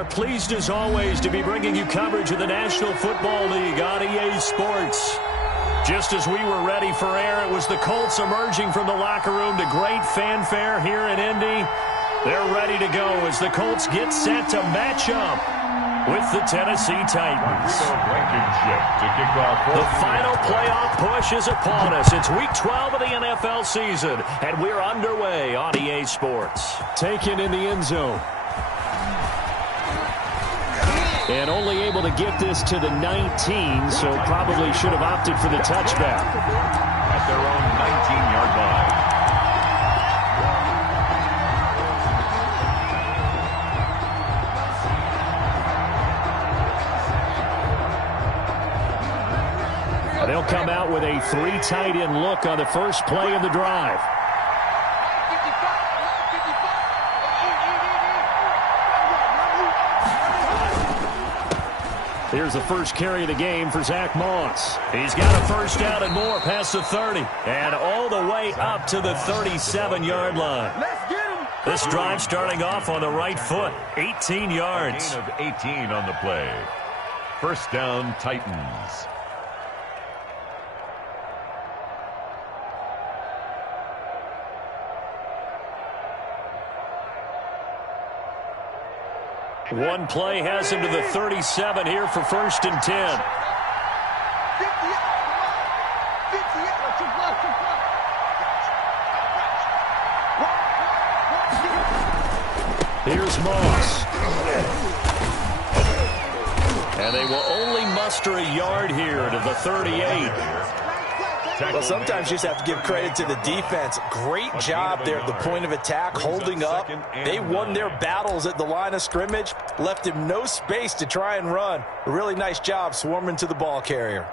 are pleased as always to be bringing you coverage of the National Football League on EA Sports. Just as we were ready for air, it was the Colts emerging from the locker room to great fanfare here in Indy. They're ready to go as the Colts get set to match up with the Tennessee Titans. The final playoff push is upon us. It's Week 12 of the NFL season, and we're underway on EA Sports. Taken in the end zone. And only able to get this to the 19, so probably should have opted for the touchback. At their own 19-yard line. They'll come out with a 3 tight end look on the first play of the drive. Here's the first carry of the game for Zach Moss. He's got a first down and more past the 30 and all the way up to the 37-yard line. This drive starting off on the right foot, 18 yards. A gain of 18 on the play. First down, Titans. One play has him to the 37 here for first and 10. Here's Moss. And they will only muster a yard here to the 38. Well, sometimes you just have to give credit to the defense. Great job there at the point of attack, holding up. They won their battles at the line of scrimmage, left him no space to try and run. A really nice job swarming to the ball carrier.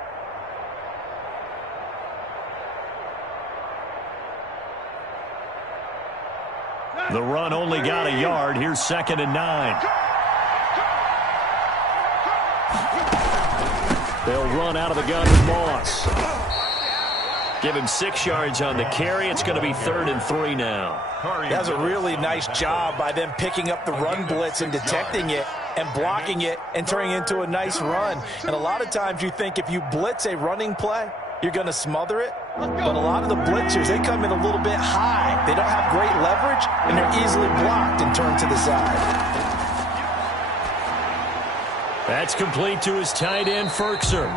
The run only got a yard. Here's 2nd and 9. They'll run out of the gun with Moss. Give him 6 yards on the carry. It's going to be 3rd and 3 now. That's a really nice job by them picking up the run blitz and detecting it and blocking it and turning it into a nice run. And a lot of times you think if you blitz a running play, you're going to smother it. But a lot of the blitzers, they come in a little bit high. They don't have great leverage, and they're easily blocked and turned to the side. That's complete to his tight end, Firkser.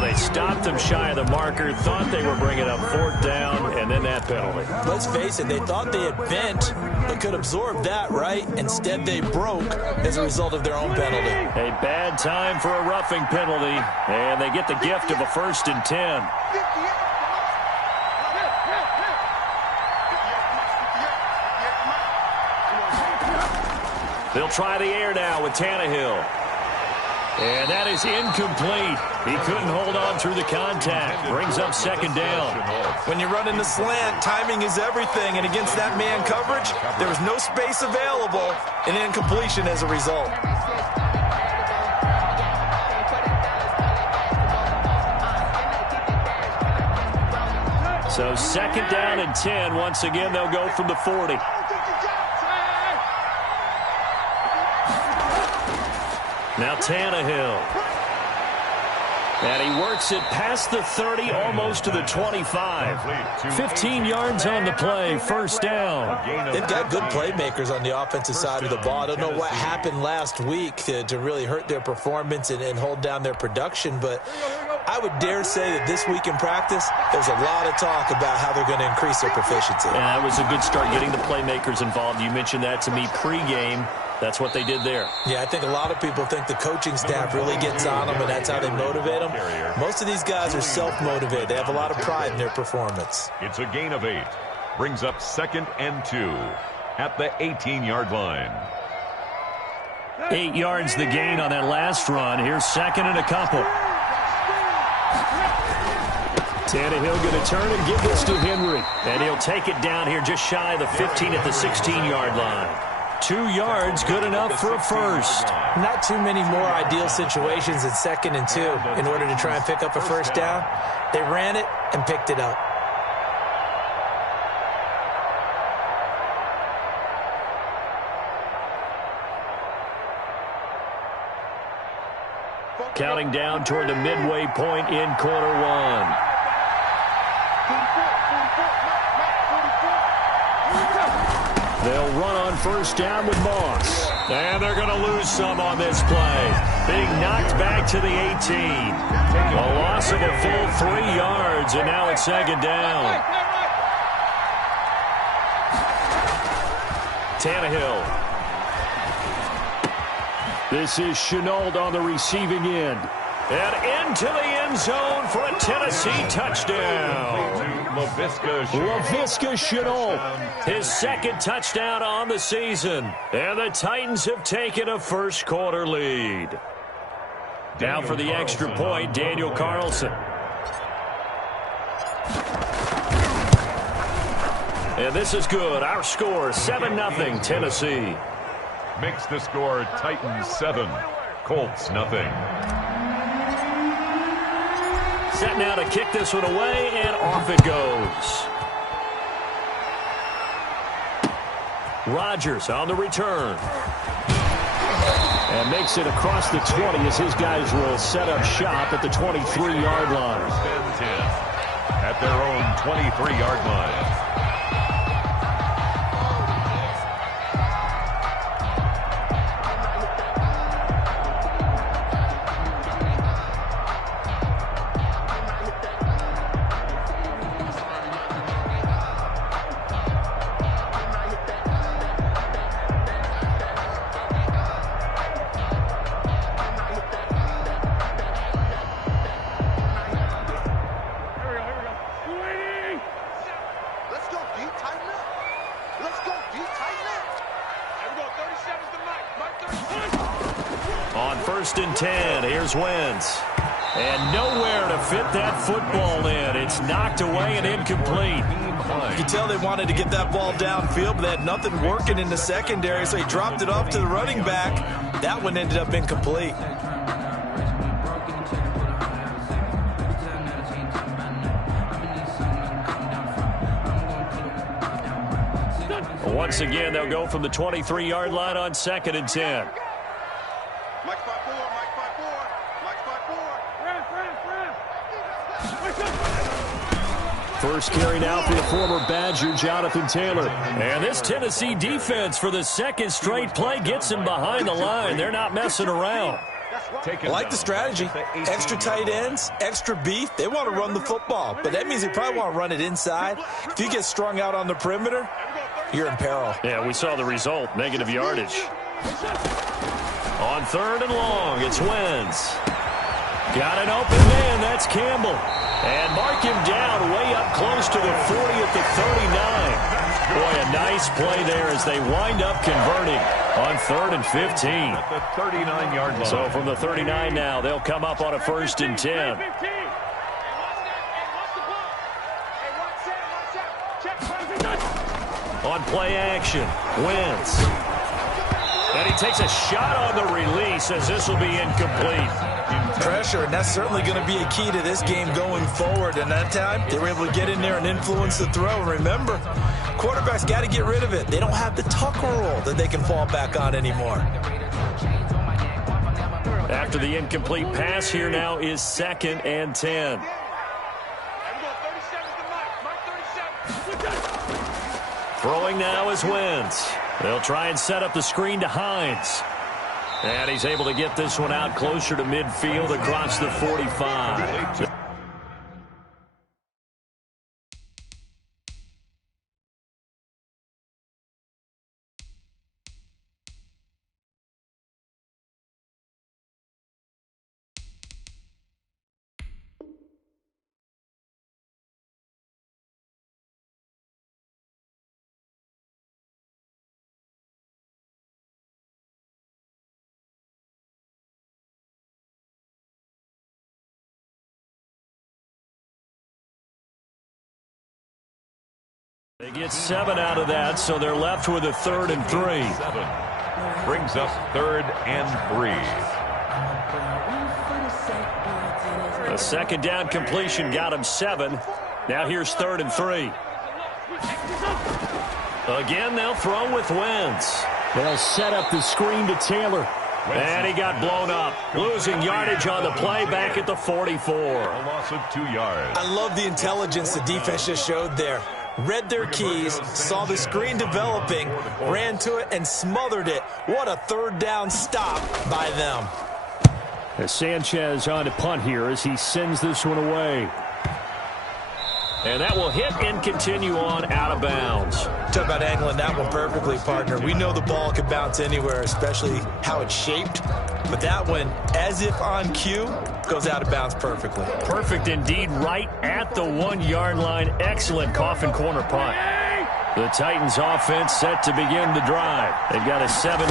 They stopped him shy of the marker, thought they were bringing up 4th down, and then that penalty. Let's face it, they thought they had bent, but could absorb that, right? Instead, they broke as a result of their own penalty. A bad time for a roughing penalty, and they get the gift of a 1st and 10. They'll try the air now with Tannehill. And that is incomplete. He couldn't hold on through the contact. Brings up 2nd down. When you run in the slant, timing is everything. And against that man coverage, there was no space available. An incompletion as a result. So 2nd down and 10. Once again, they'll go from the 40. Now Tannehill. And he works it past the 30, almost to the 25. 15 yards on the play, 1st down. They've got good playmakers on the offensive side of the ball. I don't know what happened last week to really hurt their performance and hold down their production, but I would dare say that this week in practice, there's a lot of talk about how they're going to increase their proficiency. Yeah, that was a good start getting the playmakers involved. You mentioned that to me pregame. That's what they did there. Yeah, I think a lot of people think the coaching staff really gets on them, and that's how they motivate them. Most of these guys are self-motivated. They have a lot of pride in their performance. It's a gain of 8. Brings up 2nd and 2 at the 18-yard line. 8 yards the gain on that last run. Here's 2nd and a couple. Tannehill going to turn and give this to Henry. And he'll take it down here just shy of the 15 at the 16-yard line. 2 yards, good enough for a first. Not too many more ideal situations in 2nd and 2 in order to try and pick up a first down. They ran it and picked it up. Counting down toward the midway point in quarter one. They'll run on first down with Moss. And they're going to lose some on this play. Being knocked back to the 18. A loss of a full 3 yards, and now it's second down. Tannehill. This is Shenault on the receiving end. And into the end zone for a Tennessee touchdown. Laviska Shenault, his second touchdown on the season. And the Titans have taken a first quarter lead. Now for the extra point, Daniel Carlson. And this is good. Our score, 7-0 Tennessee. Makes the score Titans 7, Colts nothing. Set now to kick this one away, and off it goes. Rodgers on the return. And makes it across the 20 as his guys will set up shop at the 23-yard line. At their own 23-yard line. And 10. Here's Wentz. And nowhere to fit that football in. It's knocked away and incomplete. You can tell they wanted to get that ball downfield, but they had nothing working in the secondary, so he dropped it off to the running back. That one ended up incomplete. Once again, they'll go from the 23-yard line on 2nd and 10. First carry now for the former Badger, Jonathan Taylor. And this Tennessee defense for the second straight play gets him behind the line. They're not messing around. I like the strategy. Extra tight ends, extra beef. They want to run the football, but that means they probably want to run it inside. If you get strung out on the perimeter, you're in peril. Yeah, we saw the result, negative yardage. On 3rd and long, it's Wentz. Got an open man, that's Campbell. And mark him down way up close to the 40 at the 39. Boy, a nice play there as they wind up converting on 3rd and 15. At the 39-yard line. So from the 39 now, they'll come up on a 1st and 10. On play action, Wentz. And he takes a shot on the release as this will be incomplete. Pressure, and that's certainly going to be a key to this game going forward. And that time, they were able to get in there and influence the throw. And remember, quarterbacks got to get rid of it. They don't have the tuck rule that they can fall back on anymore. After the incomplete pass, here now is 2nd and 10. Throwing now is Wentz. They'll try and set up the screen to Hines. And he's able to get this one out closer to midfield across the 45. They get 7 out of that, so they're left with a 3rd and 3. 7 brings up 3rd and 3. A second down completion got him 7. Now here's 3rd and 3. Again, they'll throw with Wentz. They'll set up the screen to Taylor. And he got blown up. Losing yardage on the play back at the 44. A loss of 2 yards. I love the intelligence the defense just showed there. Read their keys, saw the screen developing, ran to it, and smothered it. What a third down stop by them. As Sanchez on to punt here as he sends this one away. And that will hit and continue on out of bounds. Talk about angling that one perfectly, partner. We know the ball can bounce anywhere, especially how it's shaped. But that one, as if on cue, goes out of bounds perfectly. Perfect indeed, right at the 1-yard line. Excellent coffin corner punt. The Titans offense set to begin the drive. They've got a 7-0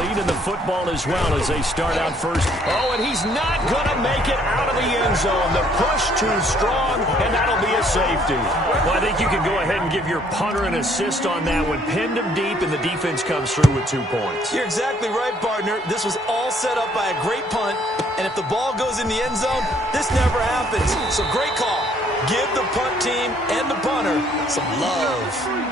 lead in the football as well as they start out first. Oh, and he's not going to make it out of the end zone. The push too strong, and that'll be a safety. Well, I think you can go ahead and give your punter an assist on that one. Pinned him deep, and the defense comes through with 2 points. You're exactly right, partner. This was all set up by a great punt, and if the ball goes in the end zone, this never happens. So great call. Give the punt team and the punter some love.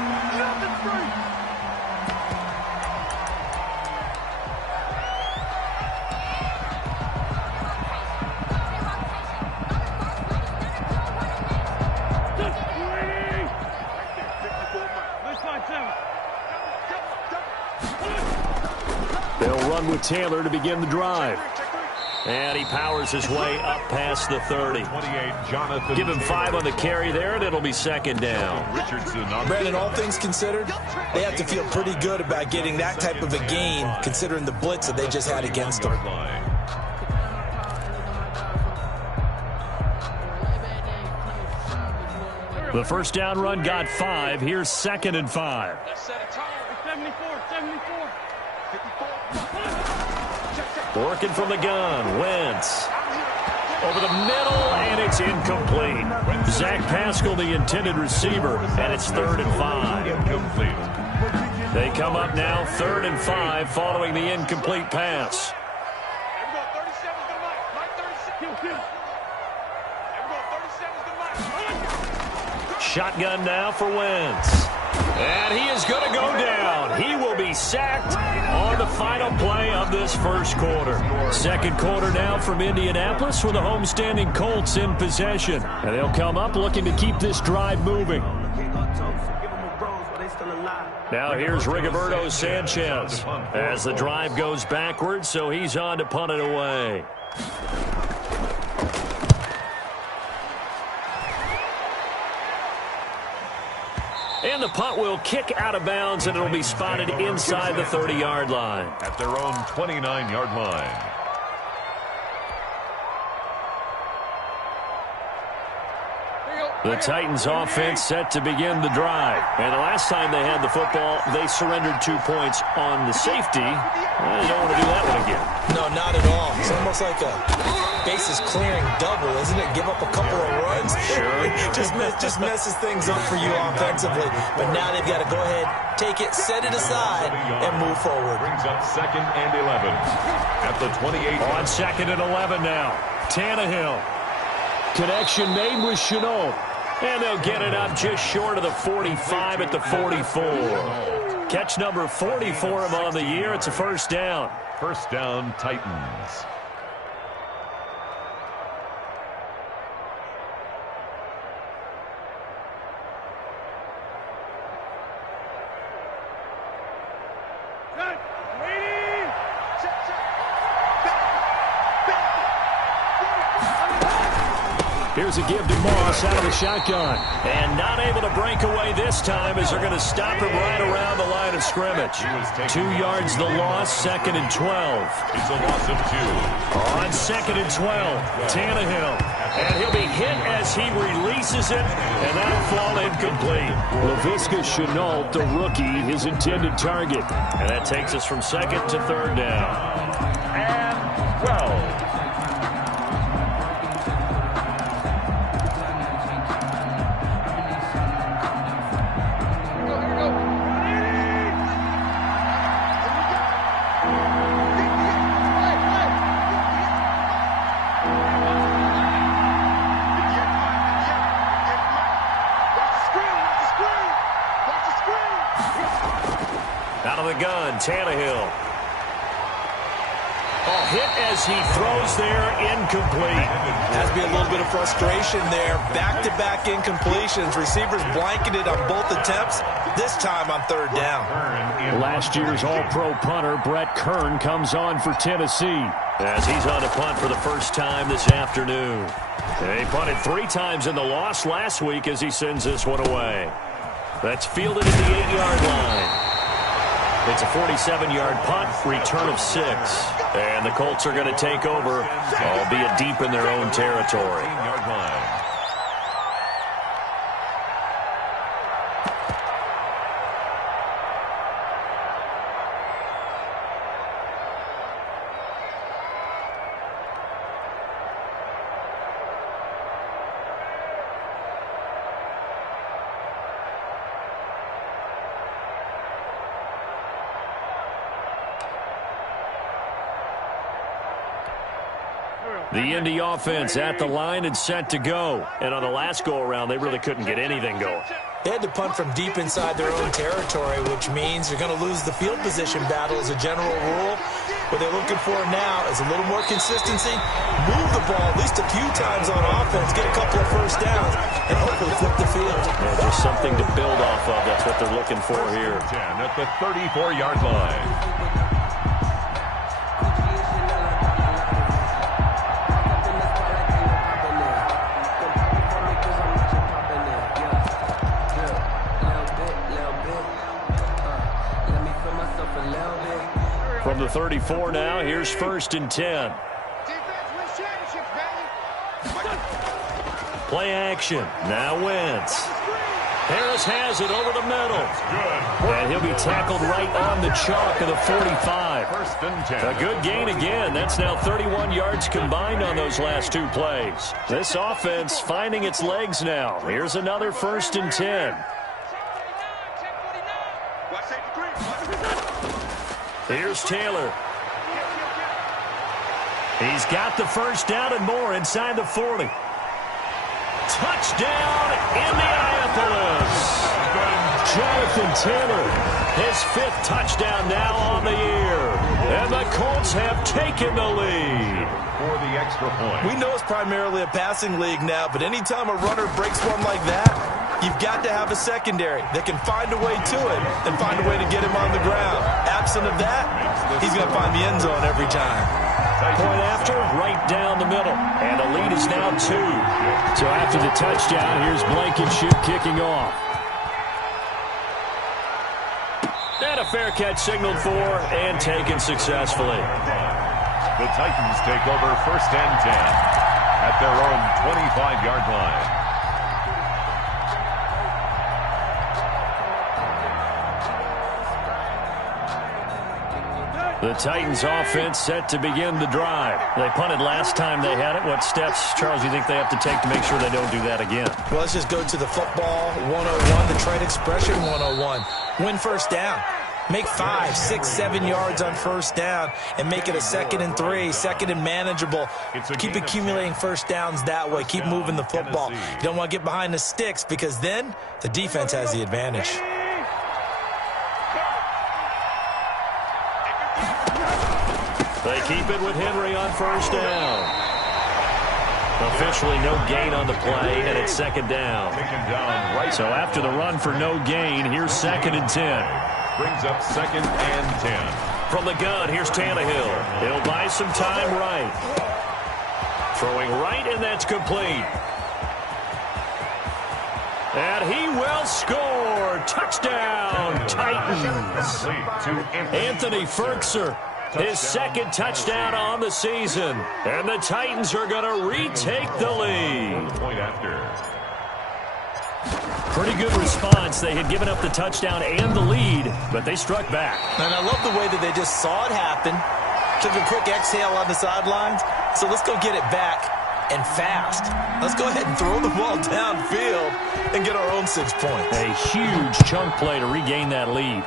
They'll run with Taylor to begin the drive. And he powers his way up past the 30. Give him 5 on the carry there, and it'll be second down. Brandon, all things considered, they have to feel pretty good about getting that type of a gain, considering the blitz that they just had against them. The first down run got 5. Here's 2nd and 5. Working from the gun, Wentz. Over the middle, and it's incomplete. Zach Pascal, the intended receiver, and it's 3rd and 5. Incomplete. They come up now, 3rd and 5, following the incomplete pass. Shotgun now for Wentz. And he is going to go down. He will be sacked on the final play of this first quarter. Second quarter now from Indianapolis with the homestanding Colts in possession. And they'll come up looking to keep this drive moving. Now here's Rigoberto Sanchez as the drive goes backwards, so he's on to punt it away. And the punt will kick out of bounds, and it'll be spotted inside the 30-yard line. At their own 29-yard line. The Titans offense set to begin the drive. And the last time they had the football, they surrendered 2 points on the safety. Well, they don't want to do that one again. No, not at all. It's almost like a bases clearing double, isn't it? Give up a couple of runs. Sure. just messes things up for you offensively. But now they've got to go ahead, take it, set it aside, and move forward. Brings up 2nd and 11 at the 28. On 2nd and 11 now. Tannehill. Connection made with Shenault. And they'll get it up just short of the 45 at the 44. Catch number 40 for him on the year. It's a first down. First down, Titans. Here's a give to Moss out of the shotgun. And not able to break away this time as they're going to stop him right around the line of scrimmage. 2 yards the loss, 2nd and 12. It's a loss of 2. On 2nd and 12, Tannehill. And he'll be hit as he releases it, and that'll fall incomplete. Laviska Shenault, the rookie, his intended target. And that takes us from 2nd to 3rd down. And 12. Out of the gun, Tannehill. Oh, hit as he throws there, incomplete. Has to be a little bit of frustration there. Back-to-back incompletions. Receivers blanketed on both attempts, this time on third down. Last year's All-Pro punter, Brett Kern, comes on for Tennessee as he's on to punt for the first time this afternoon. They punted 3 times in the loss last week as he sends this one away. That's fielded at the 8-yard line. It's a 47-yard punt, return of 6. And the Colts are going to take over, albeit deep in their own territory. 8-yard line. The Indy offense at the line and set to go. And on the last go-around, they really couldn't get anything going. They had to punt from deep inside their own territory, which means you're going to lose the field position battle as a general rule. What they're looking for now is a little more consistency, move the ball at least a few times on offense, get a couple of first downs, and hopefully flip the field. Yeah, just something to build off of. That's what they're looking for here. 10 at the 34-yard line. From the 34 now, here's 1st and 10. Play action. Now Wentz. Harris has it over the middle. And he'll be tackled right on the chalk of the 45. 1st and 10. A good gain again. That's now 31 yards combined on those last 2 plays. This offense finding its legs now. Here's another 1st and 10. Here's Taylor. He's got the first down and more inside the 40. Touchdown, Indianapolis. Jonathan Taylor, his 5th touchdown now on the year. And the Colts have taken the lead. For the extra point. We know it's primarily a passing league now, but anytime a runner breaks one like that, you've got to have a secondary that can find a way to it and find a way to get him on the ground. Absent of that, he's going to find the end zone every time. Point after, right down the middle. And the lead is now 2. So after the touchdown, here's Blankenship kicking off. And a fair catch signaled for and taken successfully. The Titans take over 1st and 10 at their own 25-yard line. The Titans offense set to begin the drive. They punted last time they had it. What steps, Charles, do you think they have to take to make sure they don't do that again? Well, let's just go to the football 101, the trade expression 101. Win first down. Make 5, 6, 7 yards on first down and make it a 2nd and 3, 2nd and manageable. Keep accumulating first downs that way. Keep moving the football. You don't want to get behind the sticks because then the defense has the advantage. They keep it with Henry on first down. Officially no gain on the play, and it's 2nd down. So after the run for no gain, here's 2nd and 10. Brings up 2nd and 10. From the gun, here's Tannehill. He'll buy some time right. Throwing right, and that's complete. And he will score. Touchdown, Titans. Anthony Ferkser. His 2nd touchdown on the season. And the Titans are going to retake the lead. Point after. Pretty good response. They had given up the touchdown and the lead, but they struck back. And I love the way that they just saw it happen. Took a quick exhale on the sidelines. So let's go get it back and fast. Let's go ahead and throw the ball downfield and get our own 6 points. A huge chunk play to regain that lead.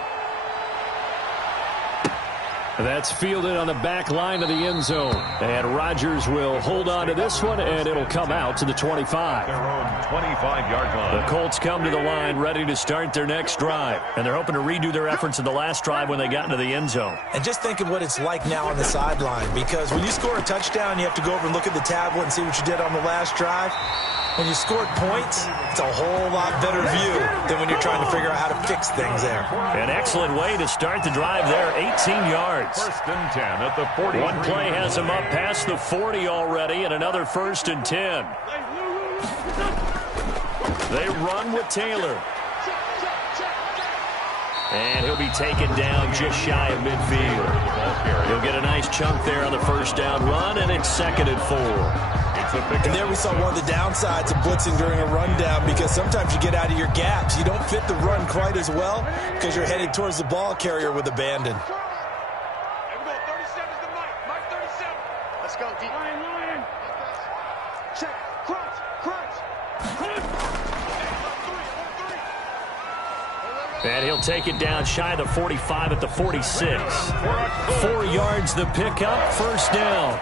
That's fielded on the back line of the end zone. And Rodgers will hold on to this one, and it'll come out to the 25. Their own 25-yard line. The Colts come to the line ready to start their next drive. And they're hoping to redo their efforts in the last drive when they got into the end zone. And just think of what it's like now on the sideline, because when you score a touchdown, you have to go over and look at the tablet and see what you did on the last drive. When you scored points, it's a whole lot better view than when you're trying to figure out how to fix things there. An excellent way to start the drive there, 18 yards. First and 10 at the 40. One play has them up past the 40 already, and another first and 10. They run with Taylor. And he'll be taken down just shy of midfield. He'll get a nice chunk there on the first down run, and it's 2nd and 4. And there we saw one of the downsides of blitzing during a rundown, because sometimes you get out of your gaps. You don't fit the run quite as well because you're headed towards the ball carrier with abandon. Here we go. 37's the Mike 37. Let's go, D. Lion. Check. Crunch. And he'll take it down shy of the 45 at the 46. 4 yards the pickup, first down.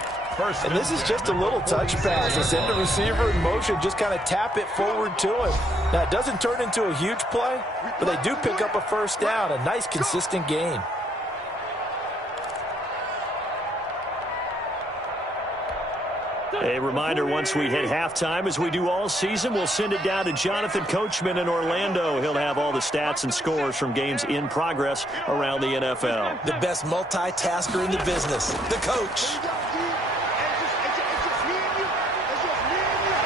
And this is just a little touch pass. They send the receiver in motion, just kind of tap it forward to him. Now, it doesn't turn into a huge play, but they do pick up a first down, a nice, consistent gain. A reminder, once we hit halftime, as we do all season, we'll send it down to Jonathan Coachman in Orlando. He'll have all the stats and scores from games in progress around the NFL. The best multitasker in the business, the coach.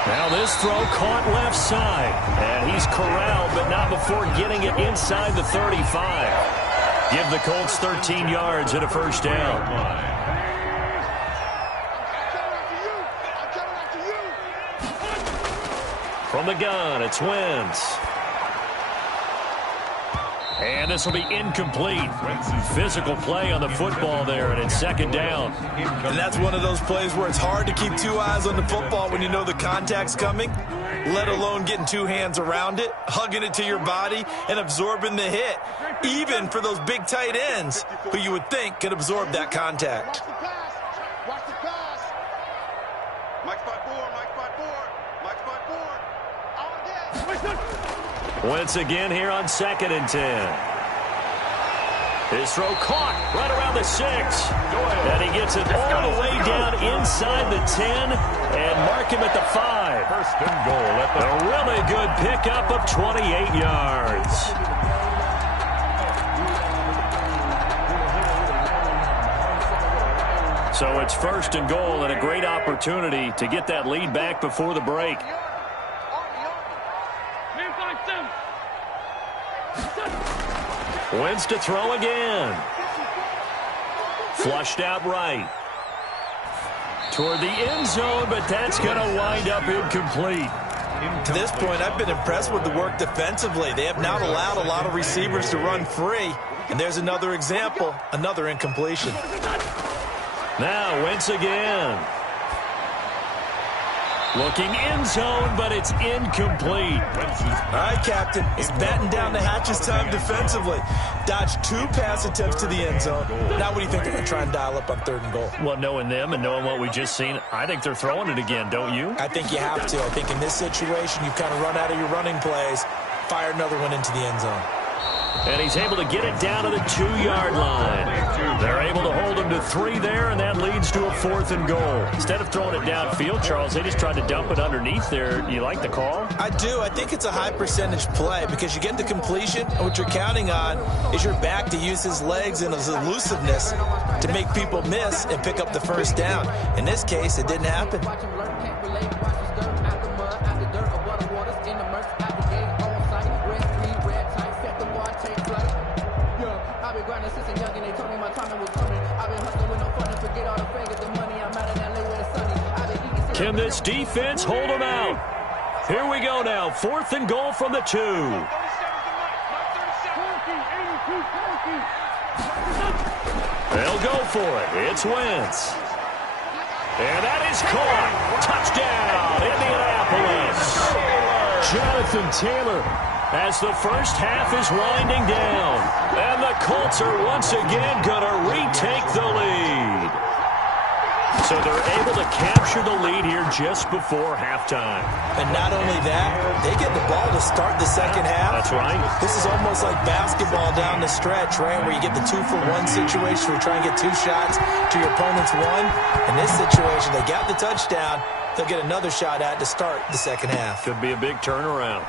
Now this throw caught left side. And he's corralled, but not before getting it inside the 35. Give the Colts 13 yards and a first down. From the gun, it's Wentz. And this will be incomplete. Physical play on the football there, and it's 2nd down. And that's one of those plays where it's hard to keep 2 eyes on the football when you know the contact's coming, let alone getting 2 hands around it, hugging it to your body, and absorbing the hit, even for those big tight ends who you would think could absorb that contact. Watch the pass. Mike spot 4. Once again here on 2nd and 10. His throw caught right around the 6. And he gets it all the way down inside the 10 and mark him at the 5. First and goal at the... A really good pickup of 28 yards. So it's 1st and goal, and a great opportunity to get that lead back before the break. Wentz to throw again. Flushed out right. Toward the end zone, but that's going to wind up incomplete. To this point, I've been impressed with the work defensively. They have not allowed a lot of receivers to run free. And there's another example, another incompletion. Now Wentz again. Looking end zone, but it's incomplete. All right, Captain. It's batten down the hatches time defensively. Dodged 2 pass attempts to the end zone. Now what do you think they're going to try and dial up on 3rd and goal? Well, knowing them and knowing what we just seen, I think they're throwing it again, don't you? I think you have to. I think in this situation, you've kind of run out of your running plays. Fire another one into the end zone. And he's able to get it down to the 2-yard line. They're able to hold him to 3 there, and that leads to a 4th and goal. Instead of throwing it downfield, Charles, they just tried to dump it underneath there. You like the call? I do. I think it's a high percentage play because you get the completion, and what you're counting on is your back to use his legs and his elusiveness to make people miss and pick up the first down. In this case, it didn't happen. Can this defense hold them out? Here we go now. 4th and goal from the 2. They'll go for it. It's Wentz. And that is caught. Touchdown, Indianapolis. Jonathan Taylor. as the first half is winding down. And the Colts are once again going to retake the lead. So they're able to capture the lead here just before halftime. And not only that, they get the ball to start the second half. That's right. This is almost like basketball down the stretch, right, where you get the 2-for-1 situation where you try and get 2 shots to your opponent's 1. In this situation, they got the touchdown. They'll get another shot at to start the second half. Could be a big turnaround.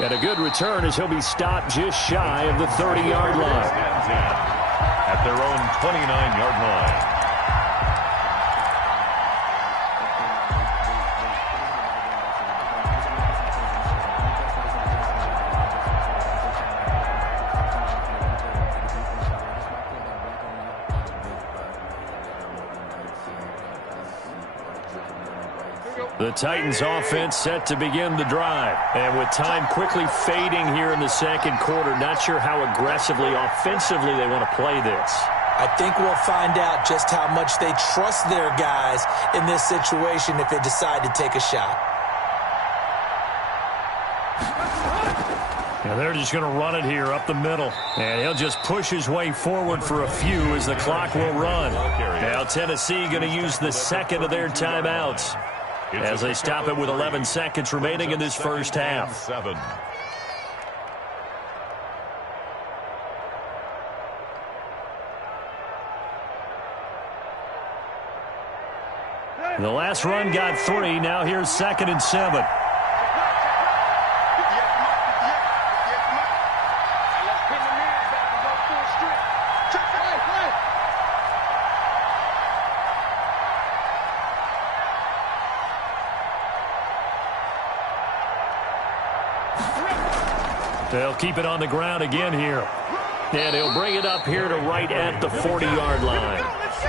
And a good return as he'll be stopped just shy of the 30-yard line. At their own 29-yard line. The Titans offense set to begin the drive. And with time quickly fading here in the second quarter, not sure how aggressively, offensively they want to play this. I think we'll find out just how much they trust their guys in this situation if they decide to take a shot. And they're just going to run it here up the middle. And he'll just push his way forward for a few as the clock will run. Now Tennessee going to use the second of their timeouts as they stop it with 11 seconds remaining in this first half. The last run got 3. Now here's 2nd and 7. They'll keep it on the ground again here. And he'll bring it up here to right at the 40-yard line.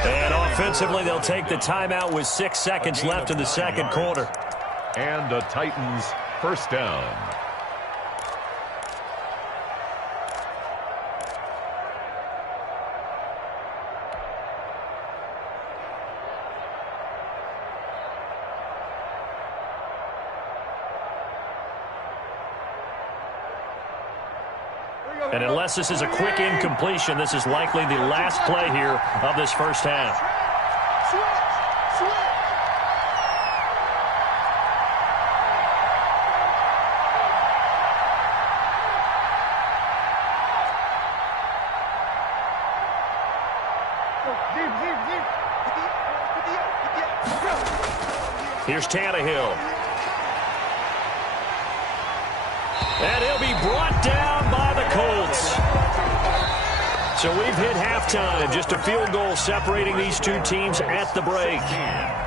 And offensively, they'll take the timeout with 6 seconds left in the second quarter. And the Titans first down. And unless this is a quick incompletion, this is likely the last play here of this first half. Here's Tannehill. And he'll be brought down by the Colts. So we've hit halftime. Just a field goal separating these two teams at the break.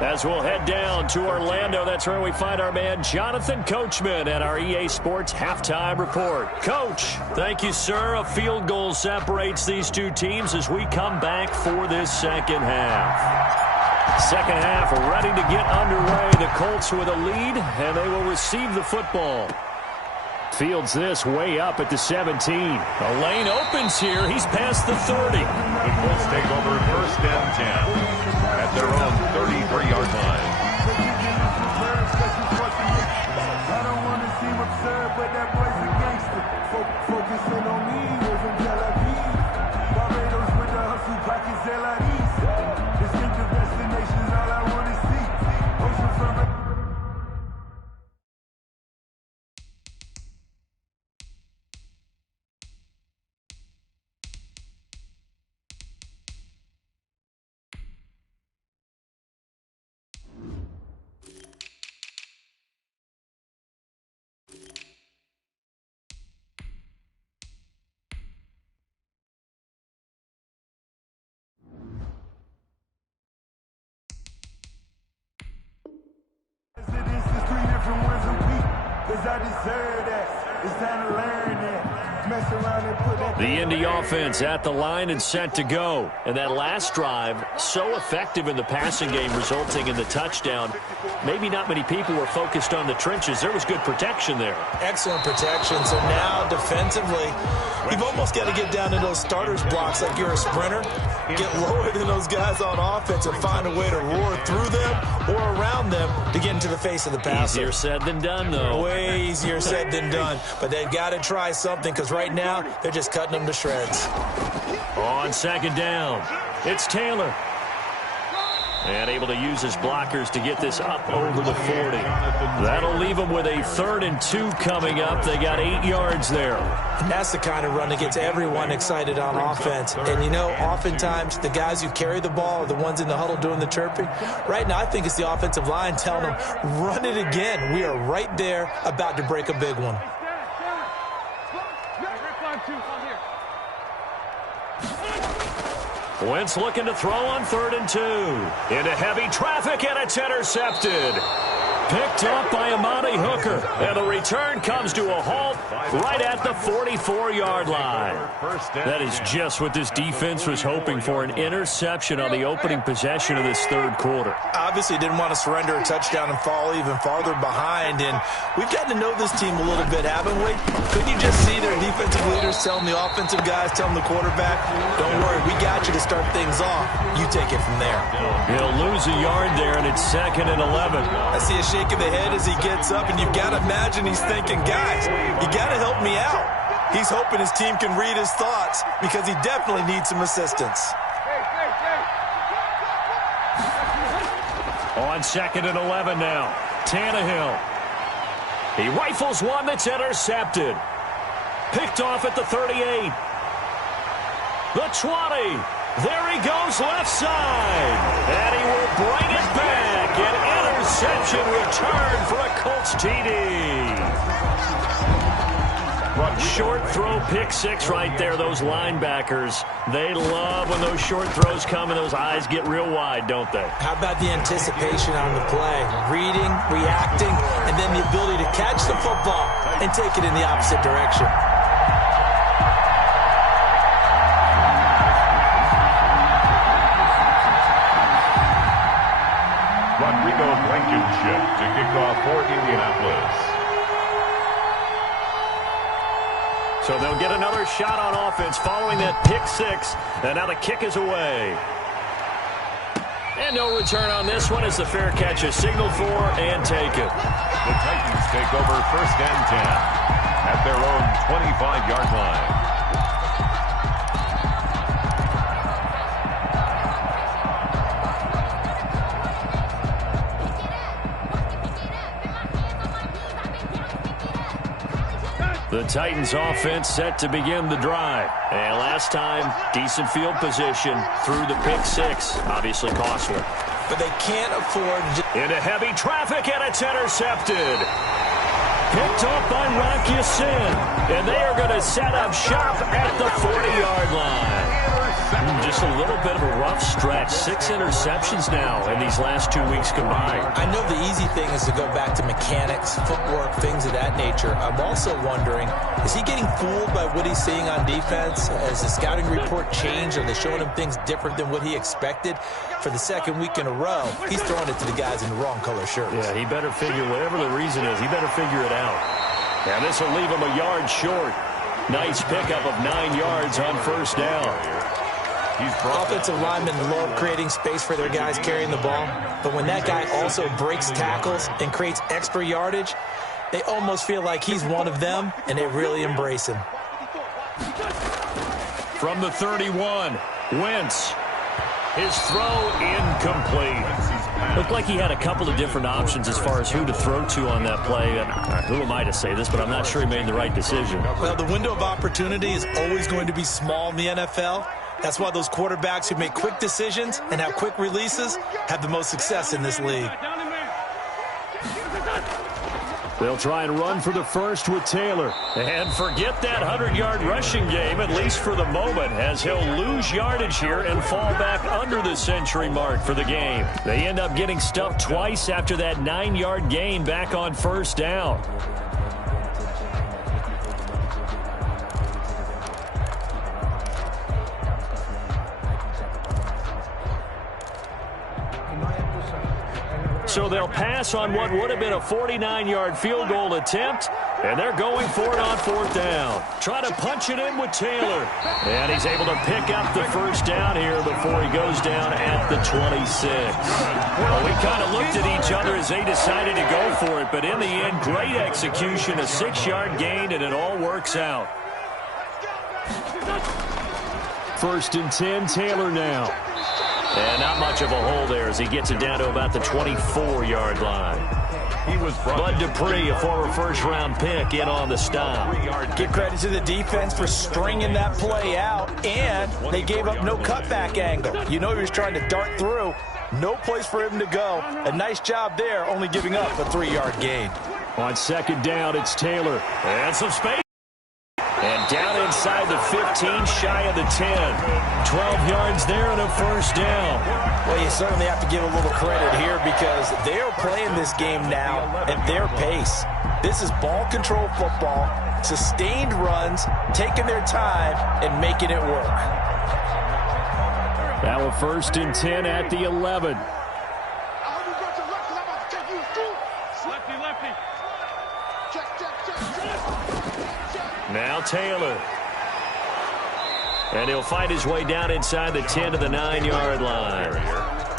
As we'll head down to Orlando, that's where we find our man Jonathan Coachman at our EA Sports Halftime Report. Coach, thank you, sir. A field goal separates these two teams as we come back for this second half. Second half ready to get underway. The Colts with a lead, and they will receive the football. Fields this way up at the 17. The lane opens here. He's past the 30. The Colts take over 1st and 10 at their own 33-yard line. I don't want to seem absurd, but that boy's a gangster. Focusing on me, living Tel Aviv. Barbados with the hustle, pockets LIDs. Distinctive destinations, all I want to see. Ocean from I deserve that. It's time to learn that. mess around and put that. The Indy offense at the line and set to go. And that last drive, so effective in the passing game, resulting in the touchdown. Maybe not many people were focused on the trenches. There was good protection there. Excellent protection. So now defensively, you've almost got to get down to those starters blocks like you're a sprinter. Get lower than those guys on offense and find a way to roar through them or around them to get into the face of the passer. Easier said than done, though. Way easier said than done. But they've got to try something because right now they're just cutting them to shreds. On second down, it's Taylor. And able to use his blockers to get this up over the 40. That'll leave them with a 3rd and 2 coming up. They got 8 yards there. And that's the kind of run that gets everyone excited on offense. And, you know, oftentimes the guys who carry the ball are the ones in the huddle doing the chirping. Right now, I think it's the offensive line telling them, run it again. We are right there about to break a big one. Wentz looking to throw on 3rd and 2. Into heavy traffic, and it's intercepted. Picked up by Amani Hooker. And the return comes to a halt right at the 44-yard line. That is just what this defense was hoping for, an interception on the opening possession of this 3rd quarter. Obviously didn't want to surrender a touchdown and fall even farther behind. And we've gotten to know this team a little bit, haven't we? Couldn't you just see their defensive leaders telling the offensive guys, telling the quarterback, don't worry, we got you to start things off. You take it from there. He'll lose a yard there, and it's 2nd and 11. I see a shake of the head as he gets up, and you've got to imagine he's thinking, guys, you got to help me out. He's hoping his team can read his thoughts because he definitely needs some assistance. On 2nd and 11 now, Tannehill. He rifles one that's intercepted. Picked off at the 38. The 20. There he goes left side. And he will bring it back. An interception return for a Colts TD. Short throw, pick 6 right there. Those linebackers, they love when those short throws come and those eyes get real wide, don't they? How about the anticipation on the play? Reading, reacting, and then the ability to catch the football and take it in the opposite direction. Rodrigo Blankenship to kick off for Indianapolis. So they'll get another shot on offense following that pick 6. And now the kick is away. And no return on this one as the fair catch is signaled for and taken. The Titans take over 1st and 10 at their own 25-yard line. The Titans offense set to begin the drive. And last time, decent field position through the pick 6. Obviously costly. But they can't afford to... Into heavy traffic, and it's intercepted. Picked up by Rock Ya-Sin. And they are going to set up shop at the 40-yard line. Just a little bit of a rough stretch. 6 interceptions now in these last 2 weeks combined. I know the easy thing is to go back to mechanics, footwork, things of that nature. I'm also wondering, is he getting fooled by what he's seeing on defense? Has the scouting report changed? Are they showing him things different than what he expected? For the 2nd week in a row, he's throwing it to the guys in the wrong color shirts. Yeah, he better figure, whatever the reason is, he better figure it out. And this will leave him a yard short. Nice pickup of 9 yards on 1st down. Offensive linemen love creating space for their guys carrying the ball, but when that guy also breaks tackles and creates extra yardage, they almost feel like he's one of them, and they really embrace him. From the 31, Wentz. His throw incomplete. Looked like he had a couple of different options as far as who to throw to on that play. And who am I to say this, but I'm not sure he made the right decision. Well, the window of opportunity is always going to be small in the NFL. That's why those quarterbacks who make quick decisions and have quick releases have the most success in this league. They'll try and run for the first with Taylor. And forget that 100-yard rushing game, at least for the moment, as he'll lose yardage here and fall back under the century mark for the game. They end up getting stuffed twice after that 9-yard gain back on 1st down. So they'll pass on what would have been a 49-yard field goal attempt, and they're going for it on 4th down. Try to punch it in with Taylor. And he's able to pick up the first down here before he goes down at the 26. Well, we kind of looked at each other as they decided to go for it, but in the end, great execution, a 6-yard gain, and it all works out. 1st and 10, Taylor now. And not much of a hole there as he gets it down to about the 24-yard line. Bud Dupree, a former first-round pick, in on the stop. Give credit to the defense for stringing that play out, and they gave up no cutback angle. You know he was trying to dart through. No place for him to go. A nice job there, only giving up a 3-yard gain. On 2nd down, it's Taylor. And some space. And down inside the 15, shy of the 10. 12 yards there and a first down. Well, you certainly have to give a little credit here because they're playing this game now at their pace. This is ball control football, sustained runs, taking their time, and making it work. Now a 1st and 10 at the 11. Now Taylor. And he'll find his way down inside the 10 to the 9-yard line.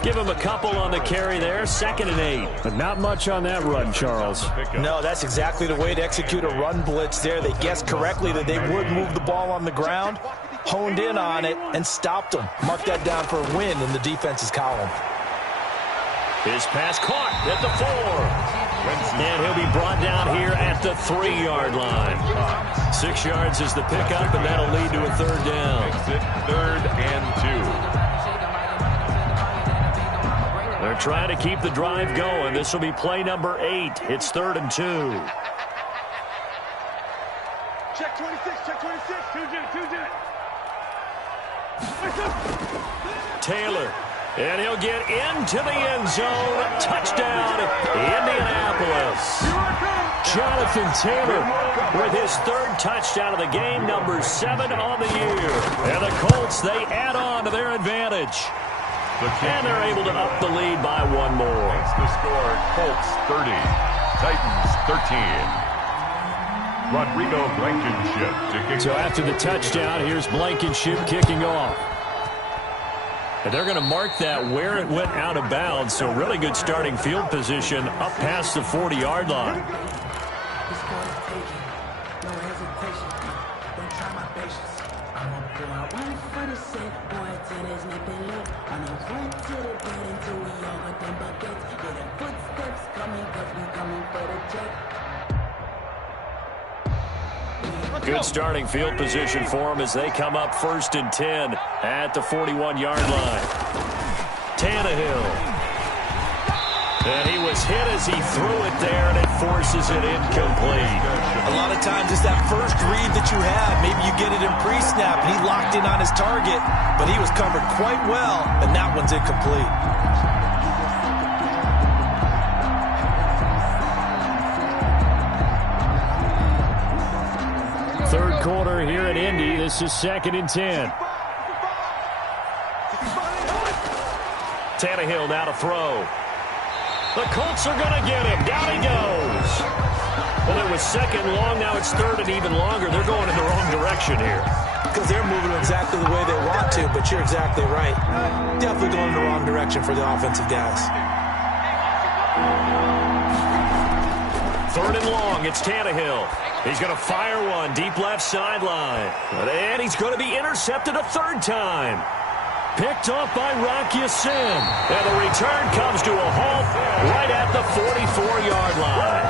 Give him a couple on the carry there. 2nd and 8. But not much on that run, Charles. No, that's exactly the way to execute a run blitz there. They guessed correctly that they would move the ball on the ground, honed in on it, and stopped them. Mark that down for a win in the defense's column. His pass caught at the 4. And he'll be brought down here at the 3-yard line. 6 yards is the pickup, and that'll lead to a 3rd down. 3rd and 2. They're trying to keep the drive going. This will be play number 8. It's 3rd and 2. Check 26, check 26. 2-jet. Taylor. And he'll get into the end zone. Touchdown, Indianapolis. Jonathan Taylor with his 3rd touchdown of the game, number 7 on the year. And the Colts, they add on to their advantage. And they're able to up the lead by 1 more. That's the score. Colts 30, Titans 13. Rodrigo Blankenship to kick. So after the touchdown, here's Blankenship kicking off. And they're going to mark that where it went out of bounds. So really good starting field position up past the 40-yard line. Good starting field position for them as they come up 1st and 10 at the 41-yard line. Tannehill. And he was hit as he threw it there, and it forces it incomplete. A lot of times it's that first read that you have. Maybe you get it in pre-snap, and he locked in on his target, but he was covered quite well, and that one's incomplete. 3rd quarter here at Indy. This is 2nd and 10. Tannehill now to throw. The Colts are going to get him. Down he goes. Well, it was 2nd long. Now it's 3rd and even longer. They're going in the wrong direction here. Because they're moving exactly the way they want to, but you're exactly right. Definitely going in the wrong direction for the offensive guys. 3rd and long. It's Tannehill. He's going to fire one deep left sideline. And he's going to be intercepted a 3rd time. Picked off by Rock Ya-Sin. And the return comes to a halt right at the 44-yard line.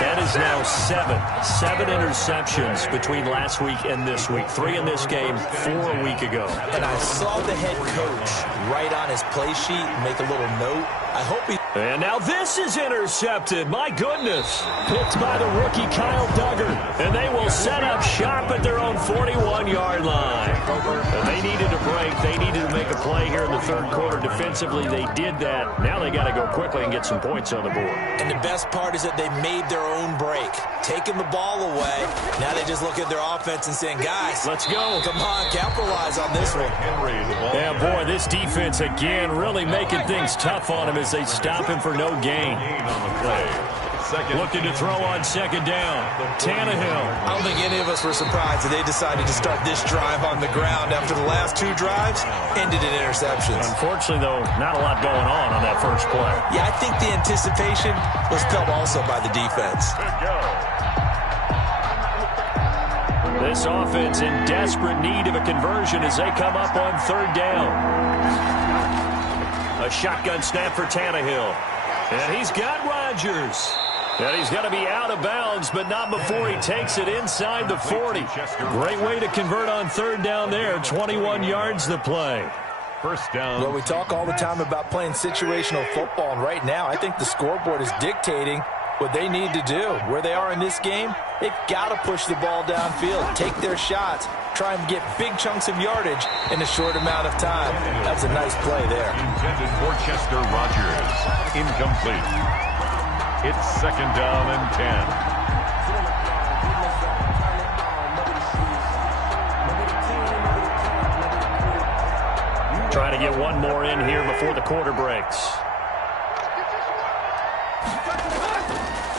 That is now 7 interceptions between last week and this week. 3 in this game, 4 a week ago. And I saw the head coach write on his play sheet, make a little note. I hope he... And now this is intercepted. My goodness. Picked by the rookie Kyle Duggar. And they will set up shop at their own 41-yard line. And they needed a break. They needed to make a play here in the third quarter. Defensively, they did that. Now they got to go quickly and get some points on the board. And the best part is that they made their own break, taking the ball away. Now they just look at their offense and saying, guys, let's go. Come on, capitalize on this one. Yeah, boy, this defense again really making things tough on him as they stop him for no gain. Looking to throw on second down. Tannehill. I don't think any of us were surprised that they decided to start this drive on the ground after the last two drives ended in interceptions. Unfortunately, though, not a lot going on that first play. Yeah, I think the anticipation was felt also by the defense. This offense in desperate need of a conversion as they come up on third down. A shotgun snap for Tannehill. And he's got Rodgers. And he's going to be out of bounds, but not before he takes it inside the 40. Great way to convert on third down there. 21 yards the play. First down. Well, we talk all the time about playing situational football, and right now I think the scoreboard is dictating what they need to do. Where they are in this game, they've got to push the ball downfield, take their shots, try and get big chunks of yardage in a short amount of time. That's a nice play there. Intended for Chester Rogers. Incomplete. It's second down and 10. Trying to get one more in here before the quarter breaks.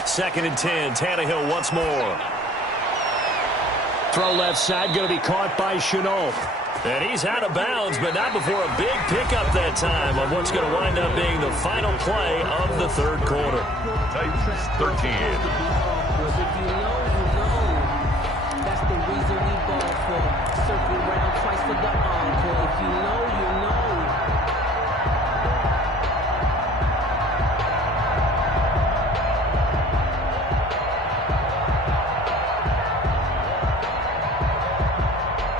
Second and 10. Tannehill once more. Throw left side, going to be caught by Shenault. And he's out of bounds, but not before a big pickup that time on what's going to wind up being the final play of the third quarter. Titans 13. If you know, you know. That's the reason we ball for. Circle round twice for the encore. If you know, you know.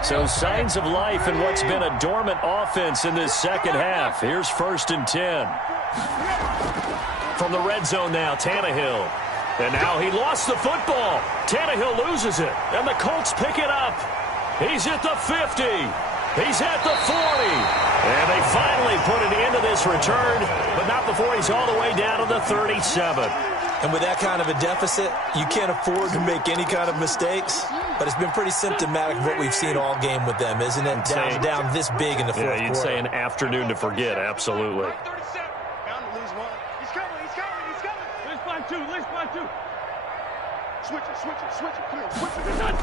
So signs of life in what's been a dormant offense in this second half. Here's first and 10. From the red zone now, Tannehill. And now he lost the football. Tannehill loses it, and the Colts pick it up. He's at the 50. He's at the 40. And they finally put an end to this return, but not before he's all the way down to the 37. And with that kind of a deficit, you can't afford to make any kind of mistakes. But it's been pretty symptomatic of what we've seen all game with them, isn't it? Down this big in the fourth quarter. Yeah, you'd say an afternoon to forget, absolutely. Bound to lose one. He's coming, he's coming, he's coming. Let's find two, let's find two. Switch it, switch it, switch it. Come on, switch it. It's done.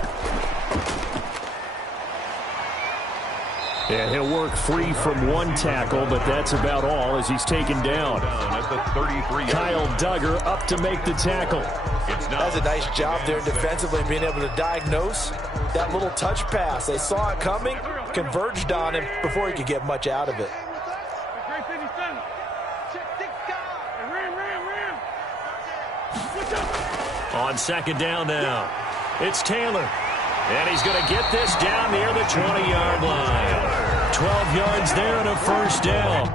Yeah, he'll work free from one tackle, but that's about all as he's taken down. At the 33. Kyle Duggar up to make the tackle. That's a nice job there defensively, being able to diagnose that little touch pass. They saw it coming, converged on him before he could get much out of it. On second down now, it's Taylor. And he's going to get this down near the 20-yard line. 12 yards there and a first down.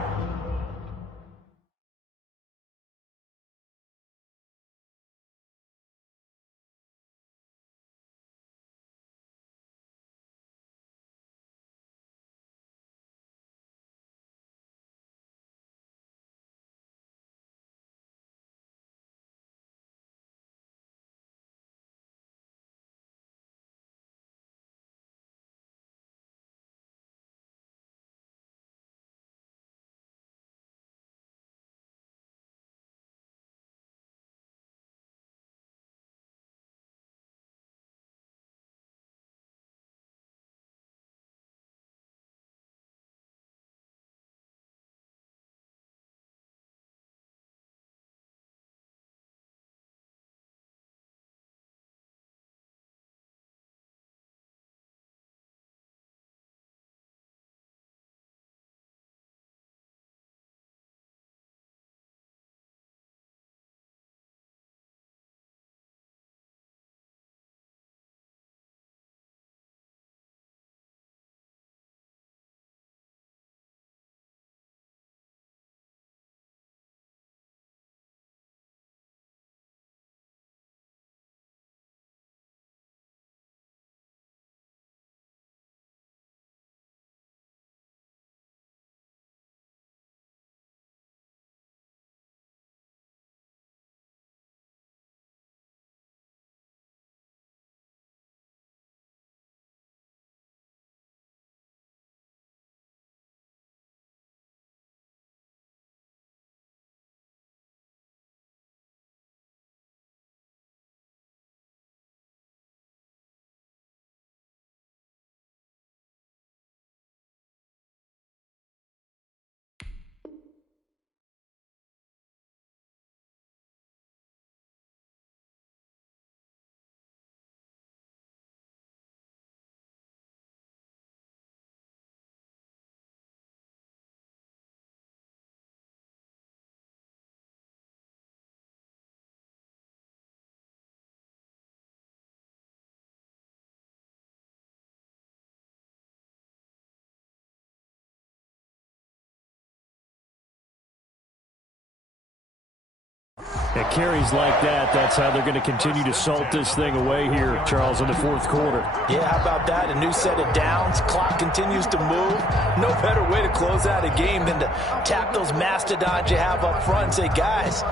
At carries like that, that's how they're going to continue to salt this thing away here, Charles, in the fourth quarter. Yeah, how about that? A new set of downs. Clock continues to move. No better way to close out a game than to tap those mastodons you have up front and say, guys,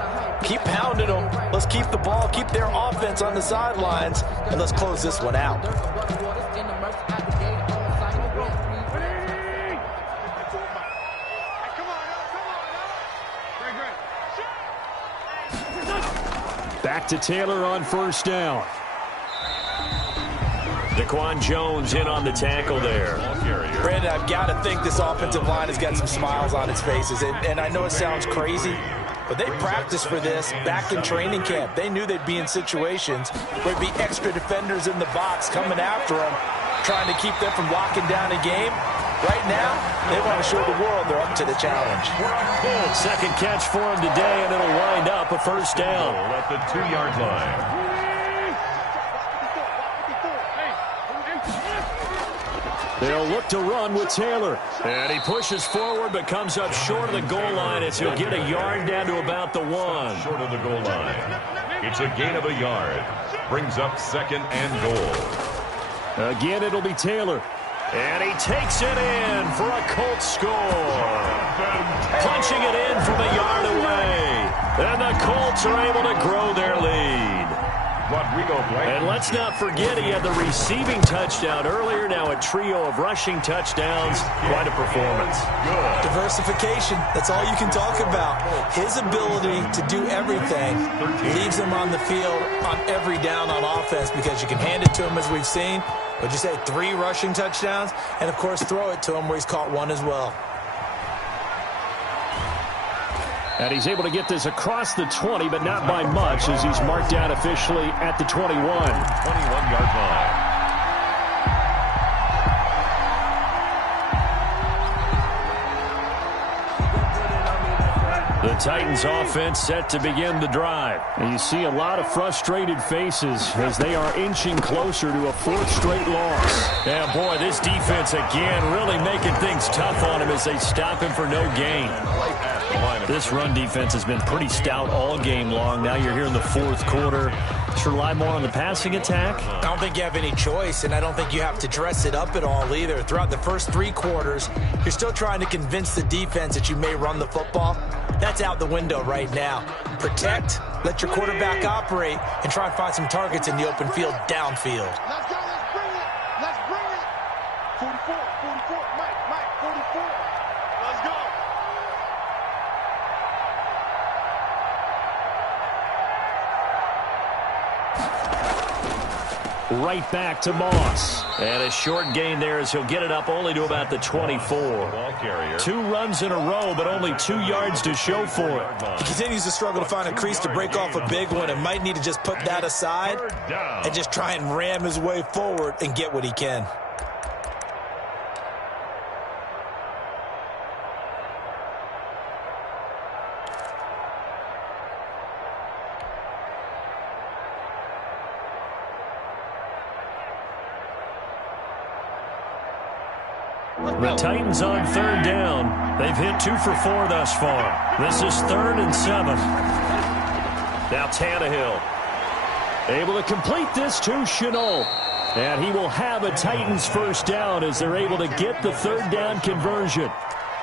keep pounding them. Let's keep the ball, keep their offense on the sidelines, and let's close this one out. Back to Taylor on first down. Daquan Jones in on the tackle there. Brandon, I've got to think this offensive line has got some smiles on its faces. And I know it sounds crazy, but they practiced for this back in training camp. They knew they'd be in situations where there'd be extra defenders in the box coming after them, trying to keep them from locking down a game. Right now, they want to show the world they're up to the challenge. Good second catch for him today, and it'll wind up a first down. At the 2-yard line. They'll look to run with Taylor. And he pushes forward but comes up short of the goal line as he'll get a yard down to about the 1. Short of the goal line. It's a gain of a yard. Brings up second and goal. Again, it'll be Taylor. And he takes it in for a Colts score. Punching it in from a yard away. And the Colts are able to grow their lead. Rodrigo Blank. And let's not forget he had the receiving touchdown earlier. Now a trio of rushing touchdowns. Quite a performance. Good. Diversification, that's all you can talk about. His ability to do everything leaves him on the field on every down on offense because you can hand it to him as we've seen. Would you say 3 rushing touchdowns? And, of course, throw it to him where he's caught 1 as well. And he's able to get this across the 20, but not by much as he's marked down officially at the 21. 21-yard line. The Titans offense set to begin the drive. And you see a lot of frustrated faces as they are inching closer to a 4th straight loss. Yeah, boy, this defense again really making things tough on him as they stop him for no gain. This run defense has been pretty stout all game long. Now you're here in the 4th quarter. Just rely more on the passing attack. I don't think you have any choice, and I don't think you have to dress it up at all either. Throughout the first 3 quarters, you're still trying to convince the defense that you may run the football. That's out the window right now. Protect, let your quarterback operate, and try and find some targets in the open field downfield. Let's go, let's bring it. Let's bring it. 44, Mike, 44. Let's go. Right back to Moss. And a short gain there as he'll get it up only to about the 24. Ball carrier. 2 runs in a row, but only 2 yards to show for it. He continues to struggle to find a crease to break off a big one and might need to just put that aside and just try and ram his way forward and get what he can. The Titans on 3rd down. They've hit 2 for 4 thus far. This is 3rd and 7. Now Tannehill able to complete this to Shenault. And he will have a Titans first down as they're able to get the 3rd down conversion.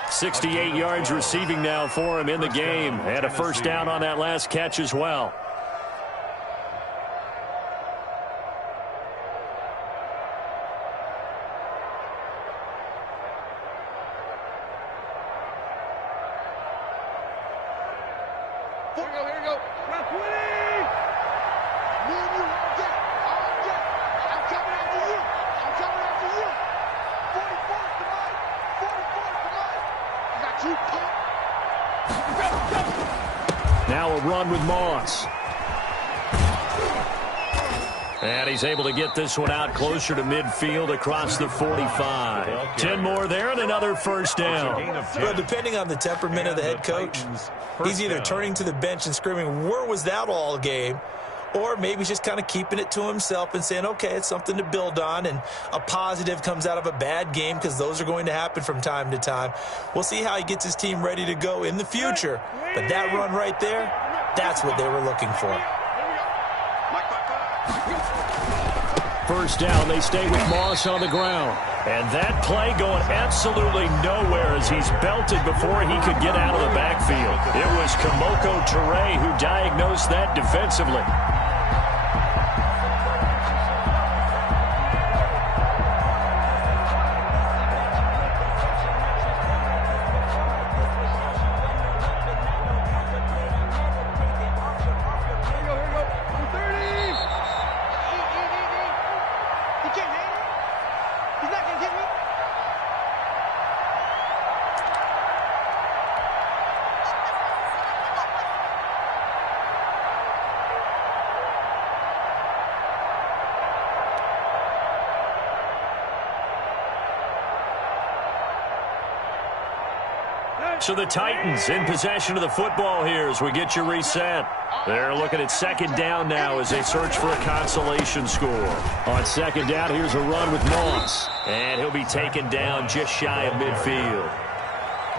68 yards receiving now for him in the game. And a first down on that last catch as well. Here we go. Rock 20. Me and you all day. I'm coming after you. I'm coming after you. 44 to Mike. 44 to Mike. I got you, punk. Now a run with Moss. And he's able to get this one out closer to midfield across the 45. 10 more there and another first down. Well, depending on the temperament of the head coach, he's either turning to the bench and screaming, where was that all game? Or maybe he's just kind of keeping it to himself and saying, okay, it's something to build on, and a positive comes out of a bad game because those are going to happen from time to time. We'll see how he gets his team ready to go in the future. But that run right there, That's what they were looking for. First down, they stay with Moss on the ground. And that play going absolutely nowhere as he's belted before he could get out of the backfield. It was Kamoko Toure who diagnosed that defensively. So the Titans in possession of the football here as we get you reset. They're looking at second down now as they search for a consolation score. On second down, here's a run with Moss. And he'll be taken down just shy of midfield.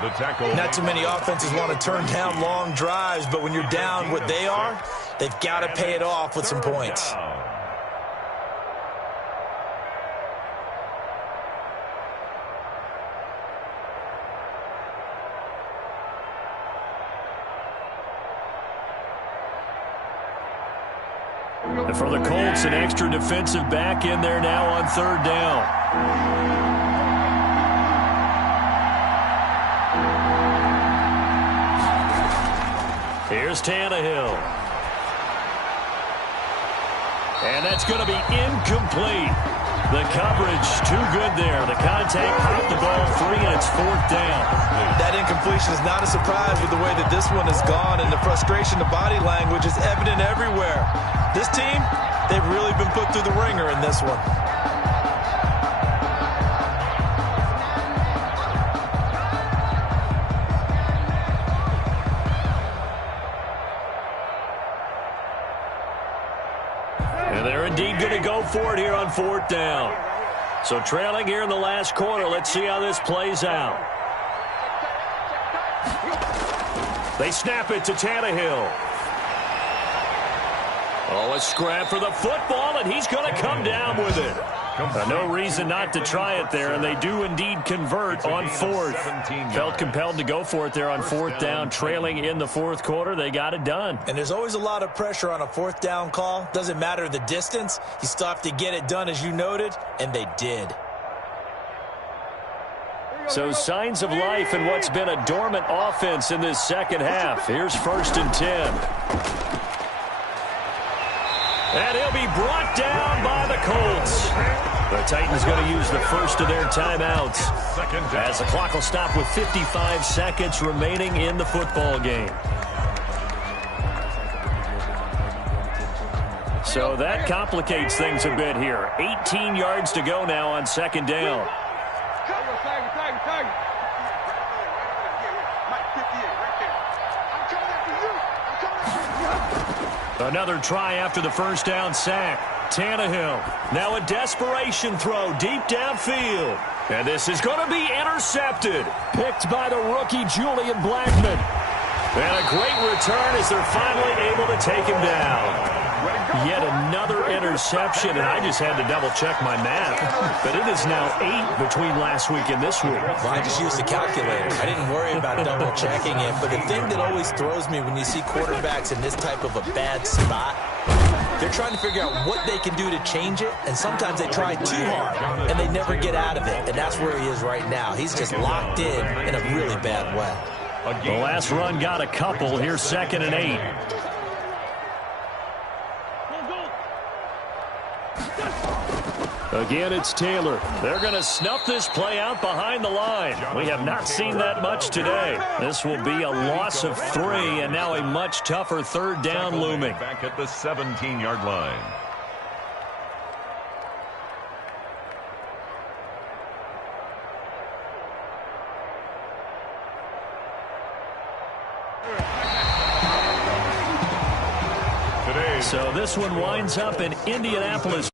The tackle. Not too many offenses want to turn down long drives, but when you're down what they are, they've got to pay it off with some points. And for the Colts, an extra defensive back in there now on third down. Here's Tannehill. And that's going to be incomplete. The coverage too good there. The contact popped the ball free, and it's fourth down. That incompletion is not a surprise with the way that this one has gone, and the frustration, the body language is evident everywhere. This team, they've really been put through the ringer in this one. And they're indeed going to go for it here on fourth down. So trailing here in the last quarter. Let's see how this plays out. They snap it to Tannehill. Oh, a scrap for the football, and he's going to come down with it. No reason not to try it there, and they do indeed convert on fourth. Felt compelled to go for it there on fourth down, trailing in the fourth quarter. They got it done. And there's always a lot of pressure on a fourth down call. Doesn't matter the distance. You still have to get it done, as you noted, and they did. So signs of life in what's been a dormant offense in this second half. Here's 1st and 10. And he'll be brought down by the Colts. The Titans going to use the first of their timeouts as the clock will stop with 55 seconds remaining in the football game. So that complicates things a bit here. 18 yards to go now on second down. Another try after the first down sack. Tannehill. Now a desperation throw deep downfield. And this is going to be intercepted. Picked by the rookie Julian Blackmon. And a great return as they're finally able to take him down. Yet another interception, and I just had to double-check my math. But it is now 8 between last week and this week. Well, I just used the calculator. I didn't worry about double-checking it. But the thing that always throws me when you see quarterbacks in this type of a bad spot, they're trying to figure out what they can do to change it, and sometimes they try too hard, and they never get out of it. And that's where he is right now. He's just locked in a really bad way. The last run got a couple. Here's 2nd and 8. Again, it's Taylor. They're going to snuff this play out behind the line. We have not seen that much today. This will be a loss of 3, and now a much tougher third down looming. Back at the 17-yard line. So this one winds up in Indianapolis.